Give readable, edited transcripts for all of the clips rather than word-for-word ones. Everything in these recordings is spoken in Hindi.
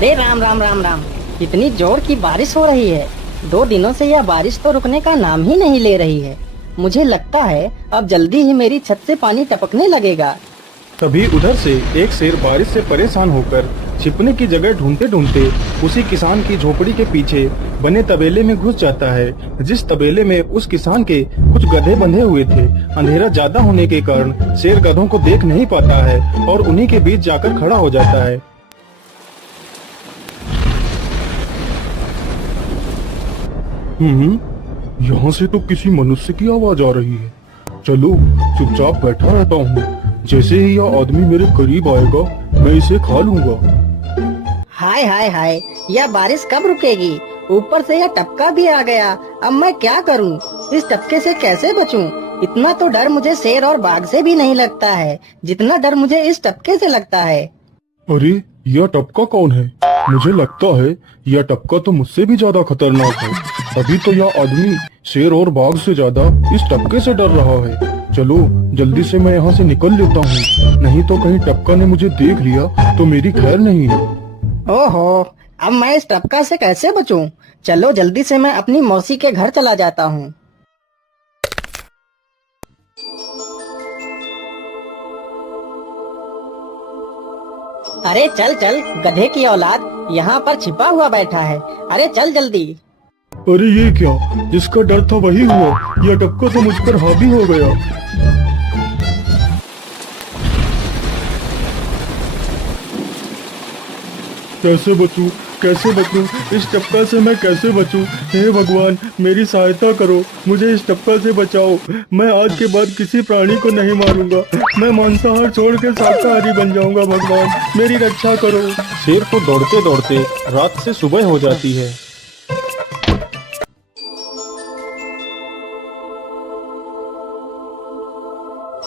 अरे राम राम राम राम। इतनी जोर की बारिश हो रही है। 2 दिनों से यह बारिश तो रुकने का नाम ही नहीं ले रही है। मुझे लगता है अब जल्दी ही मेरी छत से पानी टपकने लगेगा। तभी उधर से एक शेर बारिश से परेशान होकर छिपने की जगह ढूंढते ढूंढते उसी किसान की झोपड़ी के पीछे बने तबेले में घुस जाता है, जिस तबेले में उस किसान के कुछ गधे बंधे हुए थे। अंधेरा ज्यादा होने के कारण शेर गधों को देख नहीं पाता है और उन्हीं के बीच जाकर खड़ा हो जाता है। यहाँ से तो किसी मनुष्य की आवाज आ रही है। चलो चुपचाप बैठा रहता हूँ, जैसे ही यह आदमी मेरे करीब आएगा मैं इसे खा लूंगा। हाय हाय हाय, यह बारिश कब रुकेगी? ऊपर से यह टपका भी आ गया। अब मैं क्या करूं? इस टपके से कैसे बचूं? इतना तो डर मुझे शेर और बाघ से भी नहीं लगता है जितना डर मुझे इस टपके से लगता है। अरे यह टपका कौन है? मुझे लगता है यह टपका तो मुझसे भी ज्यादा खतरनाक है। अभी तो यह आदमी शेर और बाघ से ज्यादा इस टपके से डर रहा है। चलो जल्दी से मैं यहाँ से निकल लेता हूँ, नहीं तो कहीं टपका ने मुझे देख लिया तो मेरी खैर नहीं है। ओहो, अब मैं इस टपका से कैसे बचूं? चलो जल्दी से मैं अपनी मौसी के घर चला जाता हूँ। अरे चल चल गधे की औलाद, यहाँ पर छिपा हुआ बैठा है। अरे चल जल्दी। अरे ये क्या, जिसका डर था वही हुआ। यह टपका तो मुझ पर हावी हो गया। कैसे बचूं, कैसे बचूं? इस टपका से मैं कैसे बचूं? हे भगवान मेरी सहायता करो, मुझे इस टपका से बचाओ। मैं आज के बाद किसी प्राणी को नहीं मारूंगा। मैं मांसाहार छोड़ के शाकाहारी बन जाऊंगा। भगवान मेरी रक्षा करो। शेर को दौड़ते दौड़ते रात से सुबह हो जाती है।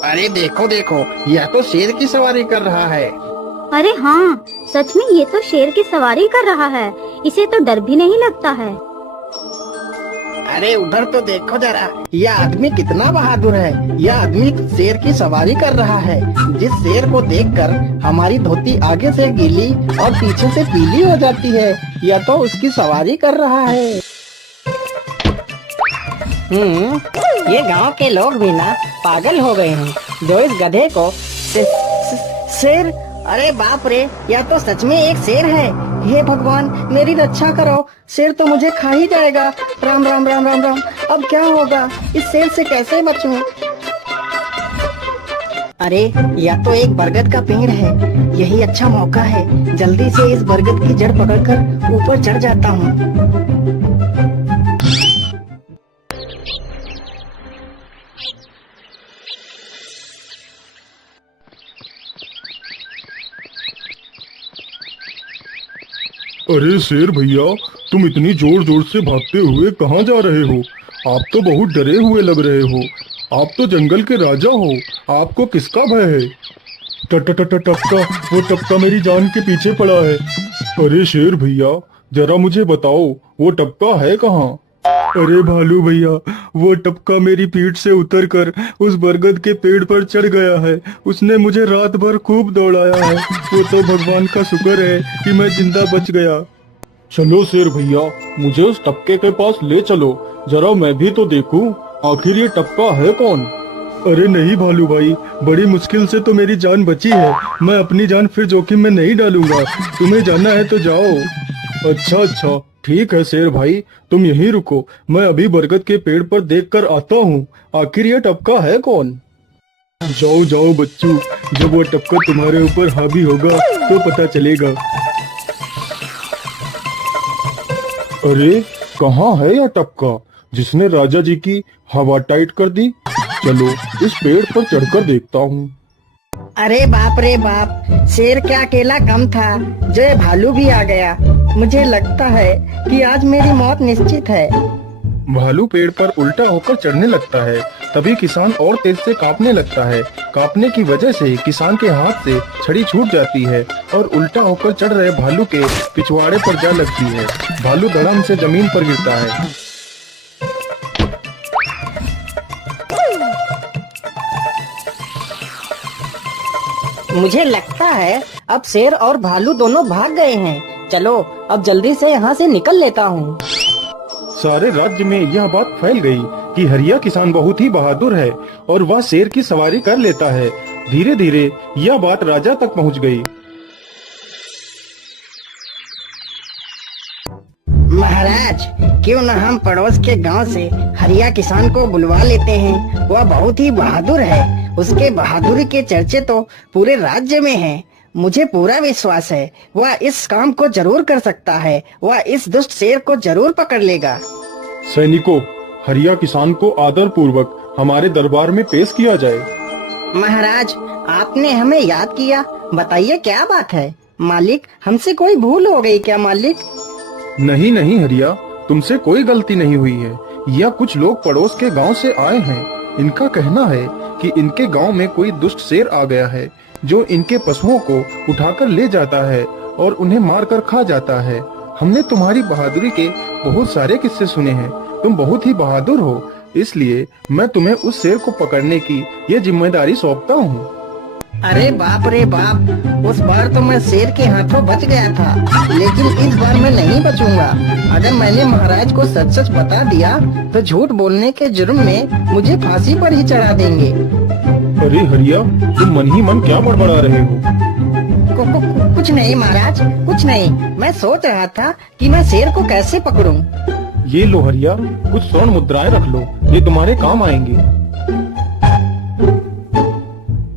अरे देखो देखो, यह तो शेर की सवारी कर रहा है। अरे हाँ, सच में ये तो शेर की सवारी कर रहा है। इसे तो डर भी नहीं लगता है। अरे उधर तो देखो जरा, यह आदमी कितना बहादुर है। यह आदमी तो शेर की सवारी कर रहा है। जिस शेर को देखकर हमारी धोती आगे से गीली और पीछे से पीली हो जाती है, यह तो उसकी सवारी कर रहा है। ये गांव के लोग भी ना पागल हो गए हैं जो इस गधे को शेर। अरे बाप रे, यह तो सच में एक शेर है। हे भगवान मेरी रक्षा करो, शेर तो मुझे खा ही जाएगा। राम राम राम राम राम। अब क्या होगा? इस शेर से कैसे बचूं? अरे यह तो एक बरगद का पेड़ है। यही अच्छा मौका है, जल्दी से इस बरगद की जड़ पकड़कर ऊपर चढ़ जाता हूँ। अरे शेर भैया, तुम इतनी जोर जोर से भागते हुए कहाँ जा रहे हो? आप तो बहुत डरे हुए लग रहे हो। आप तो जंगल के राजा हो, आपको किसका भय है? टपका, वो टपका मेरी जान के पीछे पड़ा है। अरे शेर भैया जरा मुझे बताओ, वो टपका है कहाँ? अरे भालू भैया, वो टपका मेरी पीठ से उतरकर उस बरगद के पेड़ पर चढ़ गया है। उसने मुझे रात भर खूब दौड़ाया है। वो तो भगवान का शुक्र है कि मैं जिंदा बच गया। चलो शेर भैया, मुझे उस टपके के पास ले चलो, जरा मैं भी तो देखूं आखिर ये टपका है कौन। अरे नहीं भालू भाई, बड़ी मुश्किल से तो मेरी जान बची है। मैं अपनी जान फिर जोखिम में नहीं डालूंगा। तुम्हें जाना है तो जाओ। अच्छा ठीक है शेर भाई, तुम यहीं रुको, मैं अभी बरगद के पेड़ पर देखकर आता हूँ आखिर ये टपका है कौन। जाओ जाओ बच्चू, जब वो टपका तुम्हारे ऊपर हावी होगा तो पता चलेगा। अरे कहाँ है यह टपका जिसने राजा जी की हवा टाइट कर दी? चलो इस पेड़ पर चढ़कर देखता हूँ। अरे बाप रे बाप, शेर क्या अकेला कम था, जो ये भालू भी आ गया। मुझे लगता है कि आज मेरी मौत निश्चित है। भालू पेड़ पर उल्टा होकर चढ़ने लगता है। तभी किसान और तेज से कांपने लगता है। कांपने की वजह से किसान के हाथ से छड़ी छूट जाती है और उल्टा होकर चढ़ रहे भालू के पिछवाड़े पर जा लगती है। भालू धड़ाम से जमीन पर गिरता है। मुझे लगता है अब शेर और भालू दोनों भाग गए हैं। चलो अब जल्दी से यहाँ से निकल लेता हूँ। सारे राज्य में यह बात फैल गई कि हरिया किसान बहुत ही बहादुर है और वह शेर की सवारी कर लेता है। धीरे धीरे यह बात राजा तक पहुंच गई। महाराज, क्यों न हम पड़ोस के गांव से हरिया किसान को बुलवा लेते हैं। वह बहुत ही बहादुर है। उसके बहादुरी के चर्चे तो पूरे राज्य में हैं। मुझे पूरा विश्वास है वह इस काम को जरूर कर सकता है। वह इस दुष्ट शेर को जरूर पकड़ लेगा। सैनिकों, हरिया किसान को आदर पूर्वक हमारे दरबार में पेश किया जाए। महाराज, आपने हमें याद किया। बताइए क्या बात है। मालिक, हमसे कोई भूल हो गई क्या मालिक? नहीं नहीं हरिया, तुमसे कोई गलती नहीं हुई है। यह कुछ लोग पड़ोस के गांव से आए हैं। इनका कहना है कि इनके गांव में कोई दुष्ट शेर आ गया है जो इनके पशुओं को उठाकर ले जाता है और उन्हें मारकर खा जाता है। हमने तुम्हारी बहादुरी के बहुत सारे किस्से सुने हैं। तुम बहुत ही बहादुर हो, इसलिए मैं तुम्हें उस शेर को पकड़ने की ये जिम्मेदारी सौंपता हूँ। अरे बाप रे बाप, उस बार तो मैं शेर के हाथों बच गया था, लेकिन इस बार मैं नहीं बचूंगा। अगर मैंने महाराज को सच सच बता दिया तो झूठ बोलने के जुर्म में मुझे फांसी पर ही चढ़ा देंगे। अरे हरिया, तुम मन ही मन क्या बड़बड़ा रहे हो? कुछ नहीं महाराज, कुछ नहीं। मैं सोच रहा था कि मैं शेर को कैसे पकड़ूं। ये लो हरिया, कुछ स्वर्ण मुद्राएं रख लो, ये तुम्हारे काम आएंगी।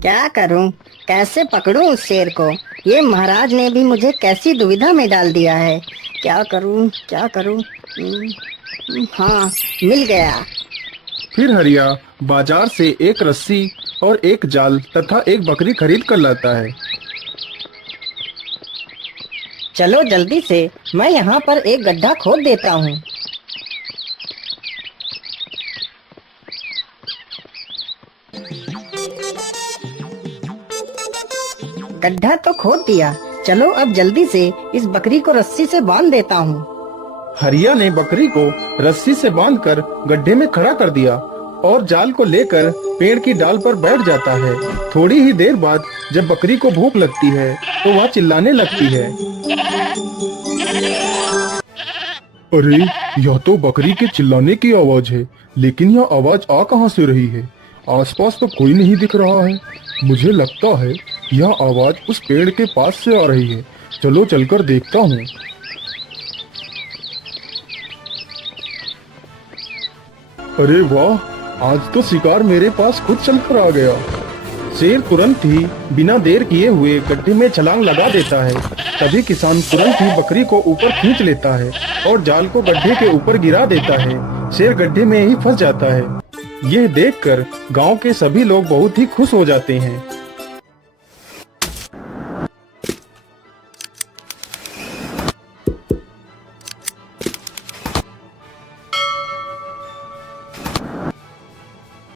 क्या करूं, कैसे पकड़ूं उस शेर को? ये महाराज ने भी मुझे कैसी दुविधा में डाल दिया है। क्या करूं, क्या करूं? हाँ, मिल गया। फिर हरिया बाजार से एक रस्सी और एक जाल तथा एक बकरी खरीद कर लाता है। चलो जल्दी से, मैं यहाँ पर एक गड्ढा खोद देता हूँ। गड्ढा तो खोद दिया। चलो अब जल्दी से इस बकरी को रस्सी से बांध देता हूँ। हरिया ने बकरी को रस्सी से बांधकर गड्ढे में खड़ा कर दिया और जाल को लेकर पेड़ की डाल पर बैठ जाता है। थोड़ी ही देर बाद जब बकरी को भूख लगती है तो वह चिल्लाने लगती है। अरे, यह तो बकरी के चिल्लाने की आवाज है, लेकिन यह आवाज आ कहां से रही है? आसपास तो कोई नहीं दिख रहा है। मुझे लगता है यह आवाज उस पेड़ के पास से आ रही है। चलो चलकर देखता हूँ। अरे वाह, आज तो शिकार मेरे पास खुद चलकर आ गया। शेर तुरंत ही बिना देर किए हुए गड्ढे में छलांग लगा देता है। तभी किसान तुरंत ही बकरी को ऊपर खींच लेता है और जाल को गड्ढे के ऊपर गिरा देता है। शेर गड्ढे में ही फंस जाता है। यह देखकर गांव के सभी लोग बहुत ही खुश हो जाते हैं।